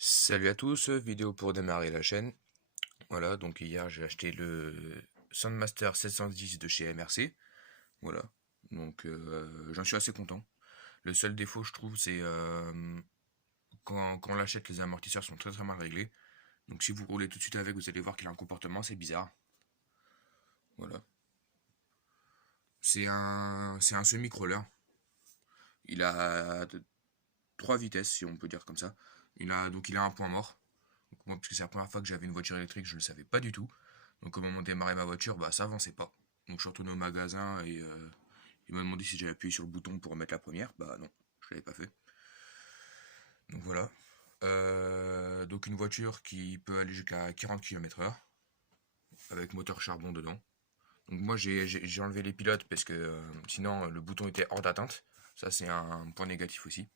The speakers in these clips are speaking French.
Salut à tous, vidéo pour démarrer la chaîne. Voilà, donc hier j'ai acheté le Soundmaster 710 de chez MRC. Voilà, donc j'en suis assez content. Le seul défaut, je trouve, c'est quand on l'achète, les amortisseurs sont très très mal réglés. Donc si vous roulez tout de suite avec, vous allez voir qu'il a un comportement assez bizarre. Voilà, c'est un semi-crawler. Il a trois vitesses, si on peut dire comme ça. Il a un point mort. Donc moi, puisque c'est la première fois que j'avais une voiture électrique, je ne le savais pas du tout. Donc au moment de démarrer ma voiture, bah ça avançait pas. Donc je suis retourné au magasin et il m'a demandé si j'avais appuyé sur le bouton pour remettre la première. Bah non, je l'avais pas fait. Donc voilà. Donc une voiture qui peut aller jusqu'à 40 km/h avec moteur charbon dedans. Donc moi j'ai enlevé les pilotes parce que sinon le bouton était hors d'atteinte. Ça c'est un point négatif aussi.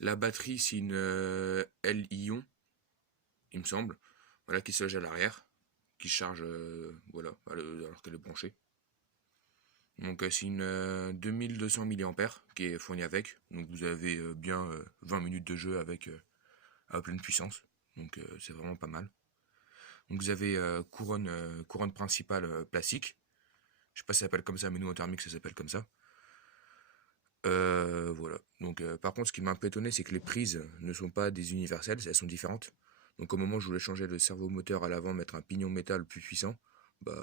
La batterie c'est une L-ion, il me semble. Voilà, qui se loge à l'arrière, qui charge voilà, alors qu'elle est branchée. Donc c'est une 2200 mAh qui est fournie avec. Donc vous avez bien 20 minutes de jeu avec à pleine puissance. Donc c'est vraiment pas mal. Donc vous avez couronne principale plastique. Je sais pas si ça s'appelle comme ça, mais nous en thermique ça s'appelle comme ça. Voilà. Donc par contre ce qui m'a un peu étonné c'est que les prises ne sont pas des universelles, elles sont différentes. Donc au moment où je voulais changer le servo moteur à l'avant, mettre un pignon métal plus puissant, bah,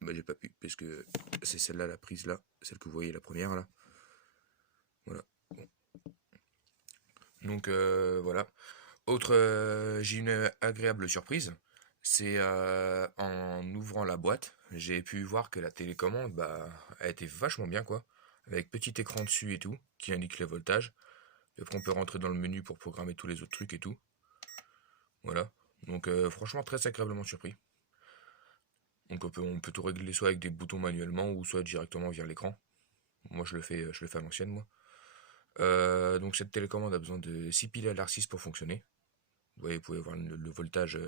bah j'ai pas pu, parce que c'est celle-là, la prise là, celle que vous voyez, la première là. Voilà. Donc voilà. Autre, j'ai une agréable surprise. C'est en ouvrant la boîte, j'ai pu voir que la télécommande, bah, elle était vachement bien quoi. Avec petit écran dessus et tout, qui indique les voltages. Et après on peut rentrer dans le menu pour programmer tous les autres trucs et tout. Voilà. Donc franchement très agréablement surpris. Donc on peut tout régler soit avec des boutons manuellement ou soit directement via l'écran. Moi je le fais à l'ancienne moi. Donc cette télécommande a besoin de 6 piles LR6 pour fonctionner. Vous voyez, vous pouvez voir le voltage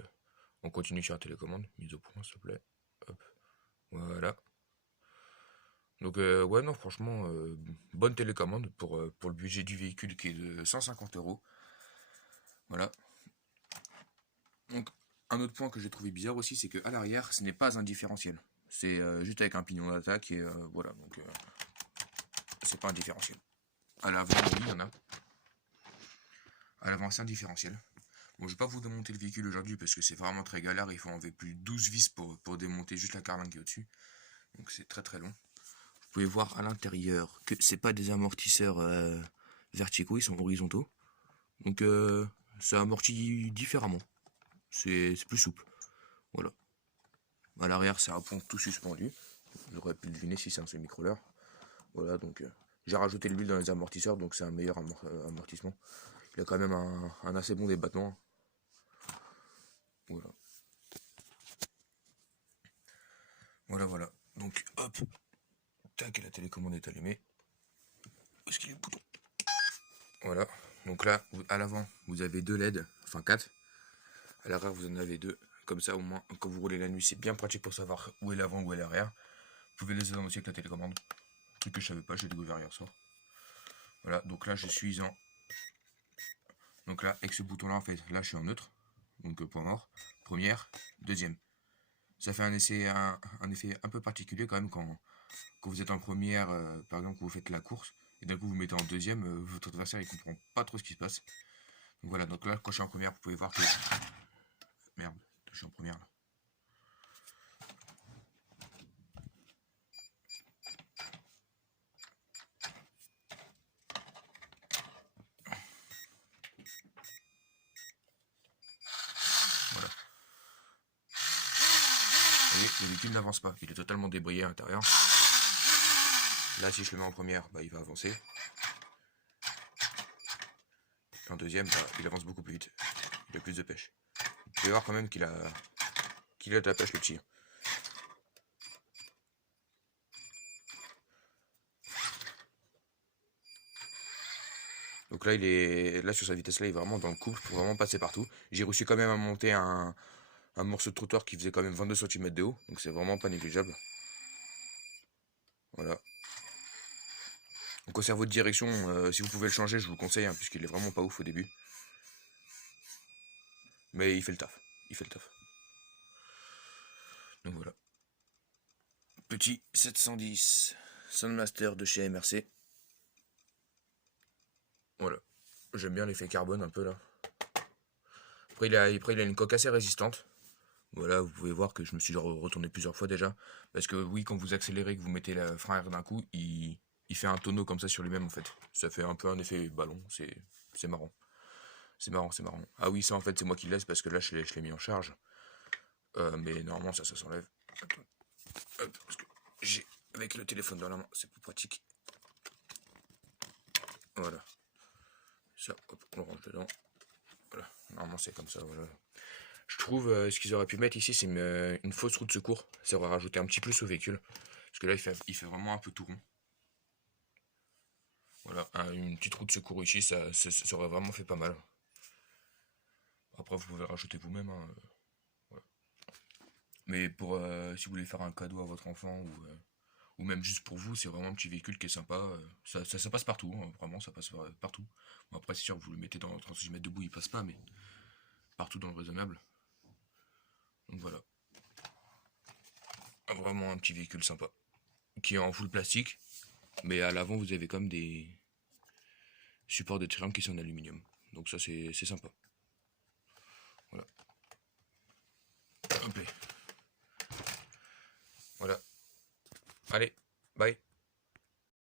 en continu sur la télécommande. Mise au point s'il te plaît. Hop. Voilà. Donc ouais non franchement bonne télécommande pour le budget du véhicule qui est de 150 euros. Voilà. Donc un autre point que j'ai trouvé bizarre aussi c'est qu'à l'arrière ce n'est pas un différentiel. C'est juste avec un pignon d'attaque et voilà donc c'est pas un différentiel. À l'avant oui il y en a. À l'avant c'est un différentiel. Bon, je vais pas vous démonter le véhicule aujourd'hui parce que c'est vraiment très galère. Il faut enlever plus de 12 vis pour démonter juste la carlingue qui est au-dessus. Donc c'est très très long. Vous pouvez voir à l'intérieur que c'est pas des amortisseurs verticaux, ils sont horizontaux. Donc ça amortit différemment. C'est plus souple. Voilà. À l'arrière, c'est un pont tout suspendu. J'aurais pu le deviner si c'est un semi-crawler. Voilà, donc j'ai rajouté de l'huile dans les amortisseurs, donc c'est un meilleur amortissement. Il a quand même un assez bon débattement. Voilà. Voilà, voilà. Donc hop, tac, la télécommande est allumée. Où est-ce qu'il est le bouton? Voilà. Donc là, à l'avant, vous avez deux LED, enfin quatre. À l'arrière, vous en avez deux. Comme ça, au moins, quand vous roulez la nuit, c'est bien pratique pour savoir où est l'avant, où est l'arrière. Vous pouvez les aider aussi avec la télécommande. Truc que je savais pas, j'ai découvert hier soir. Voilà, donc là, je suis en. Donc là, avec ce bouton-là, en fait, là, je suis en neutre. Donc point mort. Première, deuxième. Ça fait un effet un peu particulier quand même quand vous êtes en première, par exemple, quand vous faites la course. Et d'un coup, vous mettez en deuxième, votre adversaire, il comprend pas trop ce qui se passe. Donc voilà, donc là, quand je suis en première, vous pouvez voir que. Merde, je suis en première là. Voilà. Vous voyez, le véhicule n'avance pas. Il est totalement débrayé à l'intérieur. Là, si je le mets en première, bah, il va avancer. En deuxième, bah, il avance beaucoup plus vite. Il a plus de pêche. Vous pouvez voir quand même qu'il a de la pêche le petit. Donc là, là sur sa vitesse là, il est vraiment dans le couple pour vraiment passer partout. J'ai réussi quand même à monter un morceau de trottoir qui faisait quand même 22 cm de haut, donc c'est vraiment pas négligeable. Voilà. Donc au cerveau de direction, si vous pouvez le changer, je vous le conseille, hein, puisqu'il est vraiment pas ouf au début. Mais il fait le taf. Il fait le taf. Donc voilà. Petit 710 Soundmaster de chez MRC. Voilà. J'aime bien l'effet carbone un peu là. Après, il a une coque assez résistante. Voilà, vous pouvez voir que je me suis retourné plusieurs fois déjà. Parce que oui, quand vous accélérez, que vous mettez le frein à air d'un coup, il fait un tonneau comme ça sur lui-même en fait. Ça fait un peu un effet ballon, c'est marrant. C'est marrant, c'est marrant. Ah oui, ça en fait c'est moi qui le laisse parce que là je l'ai mis en charge. Mais normalement ça s'enlève. Attends, hop, parce que j'ai avec le téléphone dans la main, c'est plus pratique. Voilà. Ça, hop, on rentre dedans. Voilà. Normalement c'est comme ça, voilà. Je trouve ce qu'ils auraient pu mettre ici, c'est une fausse roue de secours. Ça aurait rajouté un petit plus au véhicule. Parce que là, il fait vraiment un peu tout rond. Voilà, une petite roue de secours ici, ça aurait vraiment fait pas mal. Après, vous pouvez rajouter vous-même, hein, voilà. Mais si vous voulez faire un cadeau à votre enfant ou même juste pour vous, c'est vraiment un petit véhicule qui est sympa. Ça passe partout, hein, vraiment, ça passe partout. Bon, après, c'est sûr, vous le mettez dans 36 mètres debout, il passe pas, mais partout dans le raisonnable. Donc voilà, vraiment un petit véhicule sympa. Qui est en full plastique, mais à l'avant, vous avez comme des supports de triangle qui sont en aluminium. Donc ça, c'est sympa. Voilà. Hop. Voilà. Allez, bye.